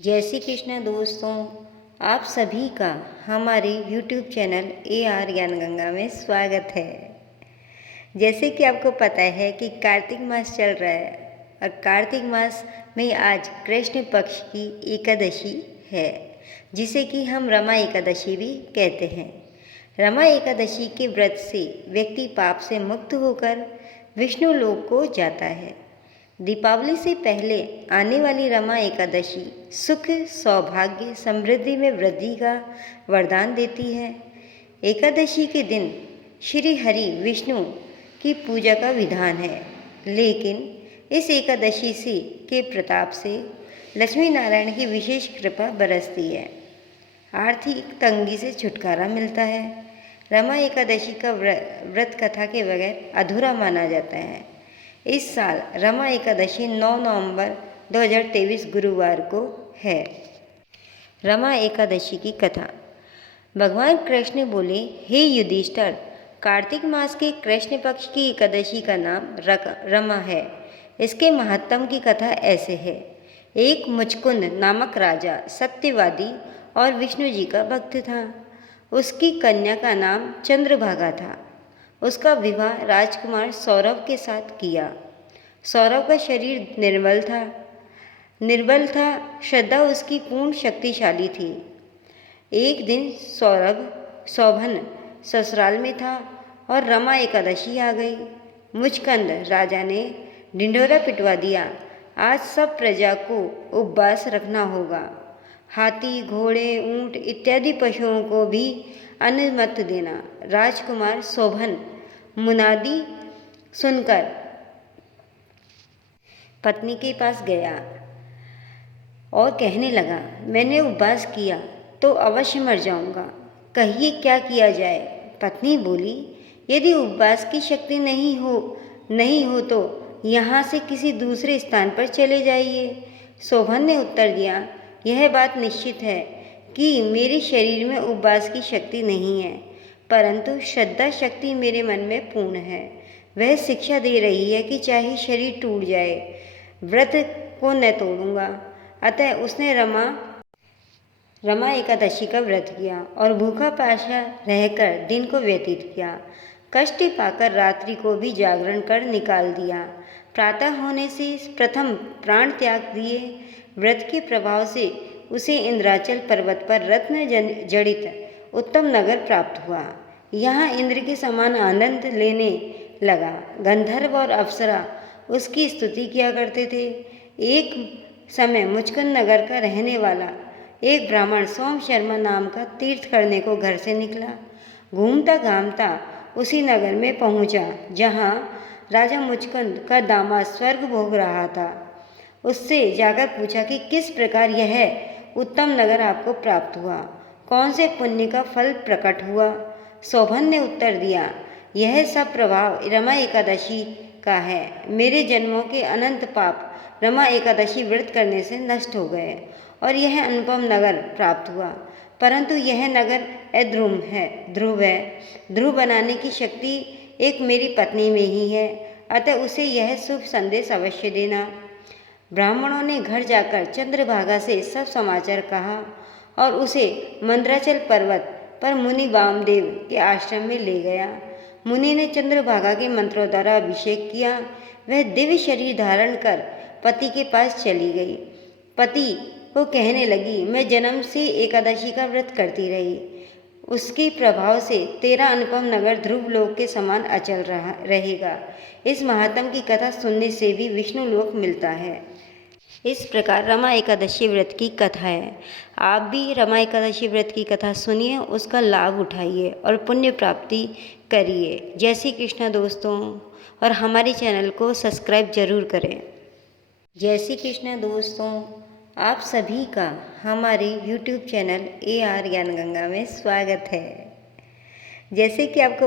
जय श्री कृष्ण दोस्तों, आप सभी का हमारे YouTube चैनल AR ज्ञान गंगा में स्वागत है। जैसे कि आपको पता है कि कार्तिक मास चल रहा है और कार्तिक मास में आज कृष्ण पक्ष की एकादशी है, जिसे कि हम रमा एकादशी भी कहते हैं। रमा एकादशी के व्रत से व्यक्ति पाप से मुक्त होकर विष्णु लोक को जाता है। दीपावली से पहले आने वाली रमा एकादशी सुख, सौभाग्य, समृद्धि में वृद्धि का वरदान देती है। एकादशी के दिन श्री हरि विष्णु की पूजा का विधान है, लेकिन इस एकादशी से के प्रताप से लक्ष्मी नारायण की विशेष कृपा बरसती है। आर्थिक तंगी से छुटकारा मिलता है। रमा एकादशी का व्रत कथा के बगैर अधूरा माना जाता है। इस साल रमा एकादशी 9 नवंबर 2023 गुरुवार को है। रमा एकादशी की कथा। भगवान कृष्ण बोले, हे युधिष्ठिर, कार्तिक मास के कृष्ण पक्ष की एकादशी का नाम रमा है। इसके महात्म की कथा ऐसे है। एक मुचकुंद नामक राजा सत्यवादी और विष्णु जी का भक्त था। उसकी कन्या का नाम चंद्रभागा था। उसका विवाह राजकुमार सौरभ के साथ किया। सौरभ का शरीर निर्बल था, श्रद्धा उसकी पूर्ण शक्तिशाली थी। एक दिन शोभन ससुराल में था और रमा एकादशी आ गई। मुचकंद राजा ने ढिंढोरा पिटवा दिया, आज सब प्रजा को उपवास रखना होगा। हाथी, घोड़े, ऊंट इत्यादि पशुओं को भी अन्न मत देना। राजकुमार शोभन मुनादी सुनकर पत्नी के पास गया और कहने लगा, मैंने उपवास किया तो अवश्य मर जाऊंगा, कहिए क्या किया जाए। पत्नी बोली, यदि उपवास की शक्ति नहीं हो तो यहाँ से किसी दूसरे स्थान पर चले जाइए। शोभन ने उत्तर दिया, यह बात निश्चित है कि मेरे शरीर में उपवास की शक्ति नहीं है, परंतु श्रद्धा शक्ति मेरे मन में पूर्ण है। वह शिक्षा दे रही है कि चाहे शरीर टूट जाए, व्रत को न तोड़ूंगा। अतः उसने रमा एकादशी का व्रत किया और भूखा प्यासा रहकर दिन को व्यतीत किया। कष्ट पाकर रात्रि को भी जागरण कर निकाल दिया। प्रातः होने से प्रथम प्राण त्याग दिए। व्रत के प्रभाव से उसे इंद्राचल पर्वत पर रत्न जड़ित उत्तम नगर प्राप्त हुआ। यहाँ इंद्र के समान आनंद लेने लगा। गंधर्व और अप्सरा उसकी स्तुति किया करते थे। एक समय मुचकुंद नगर का रहने वाला एक ब्राह्मण सोम शर्मा नाम का तीर्थ करने को घर से निकला। घूमता घामता उसी नगर में पहुंचा जहां राजा मुचकुंद का दामाद स्वर्ग भोग रहा था। उससे जाकर पूछा कि किस प्रकार यह उत्तम नगर आपको प्राप्त हुआ, कौन से पुण्य का फल प्रकट हुआ। शोभन ने उत्तर दिया, यह सब प्रभाव रमा एकादशी का है। मेरे जन्मों के अनंत पाप रमा एकादशी व्रत करने से नष्ट हो गए और यह अनुपम नगर प्राप्त हुआ। परंतु यह नगर ध्रुव है। ध्रुव बनाने की शक्ति एक मेरी पत्नी में ही है, अतः उसे यह शुभ संदेश अवश्य देना। ब्राह्मणों ने घर जाकर चंद्रभागा से सब समाचार कहा और उसे मंद्राचल पर्वत पर मुनि वामदेव के आश्रम में ले गया। मुनि ने चंद्रभागा के मंत्रों द्वारा अभिषेक किया। वह दिव्य शरीर धारण कर पति के पास चली गई। पति को कहने लगी, मैं जन्म से एकादशी का व्रत करती रही। उसके प्रभाव से तेरा अनुपम नगर ध्रुव लोक के समान अचल रहेगा। इस महात्म की कथा सुनने से भी विष्णु लोक मिलता है। इस प्रकार रमा एकादशी व्रत की कथा है। आप भी रमा एकादशी व्रत की कथा सुनिए, उसका लाभ उठाइए और पुण्य प्राप्ति करिए। जय श्री कृष्ण दोस्तों, और हमारे चैनल को सब्सक्राइब जरूर करें। जय श्री कृष्ण दोस्तों, आप सभी का हमारे YouTube चैनल AR ज्ञान गंगा में स्वागत है। जैसे कि आपको